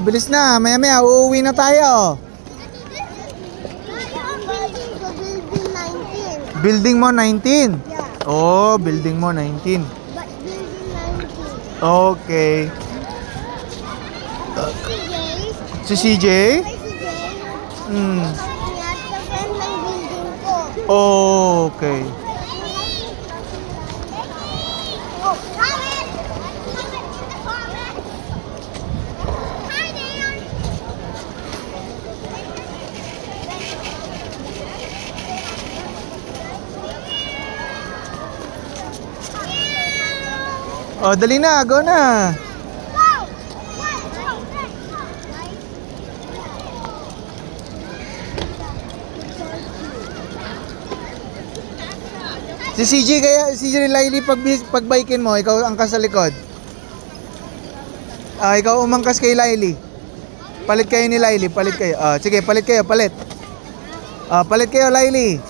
Bilis na. Maya-maya, uuwi na tayo. Building mo 19? Oh, building mo 19. Okay. Si CJ? Hmm. Oh, okay. Oh, dali na, go na. Si CJ kaya, si Riley pagbikin mo, ikaw angkas sa likod. Ikaw umangkas kay Riley. Palit kayo ni Riley, palit kayo. Sige, palit kayo, palit. Palit kayo, Riley.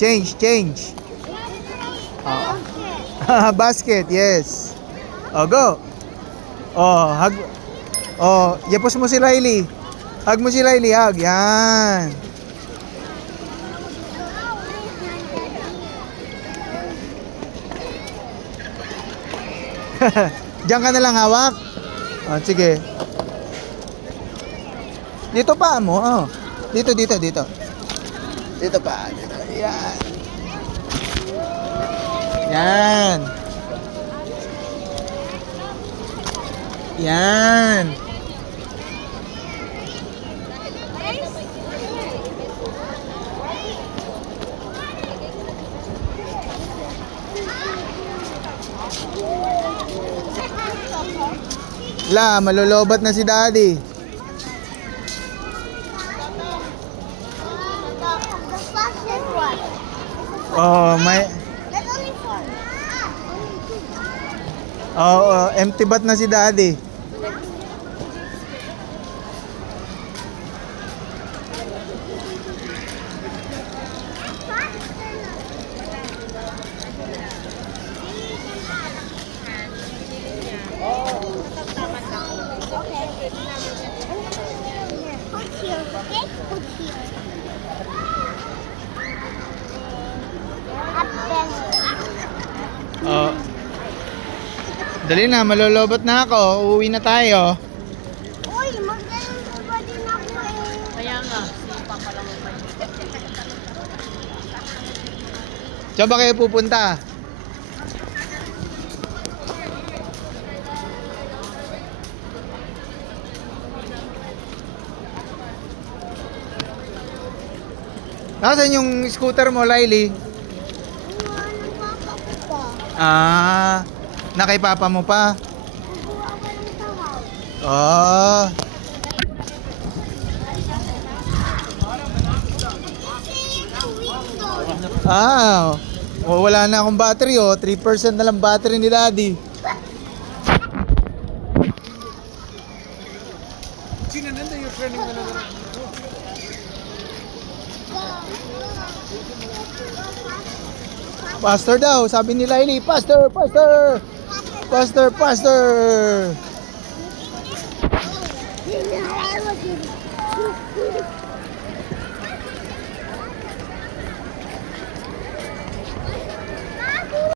Change. Basket, yes. Go. Hug. Yapos mo si Riley. Hug mo si Riley, hug. Yan. Diyan ka na lang hawak. Sige. Dito pa mo. Dito. Dito pa. Dito. Yan. Yan. Yan. Malolobat na si Daddy. May empty bat na si Daddy. Dali na, malolobot na ako. Uuwi na tayo. Uy, magdalong ba din ako Kaya nga, si Papa lang ang Saan ba kayo pupunta? Nasaan yung scooter mo, Riley? ng papa ko pa. Na kay papa mo pa? Kukuha ko ng tahaw. Wala na akong battery 3% na lang battery ni Daddy. Faster daw, sabi ni Riley. Faster.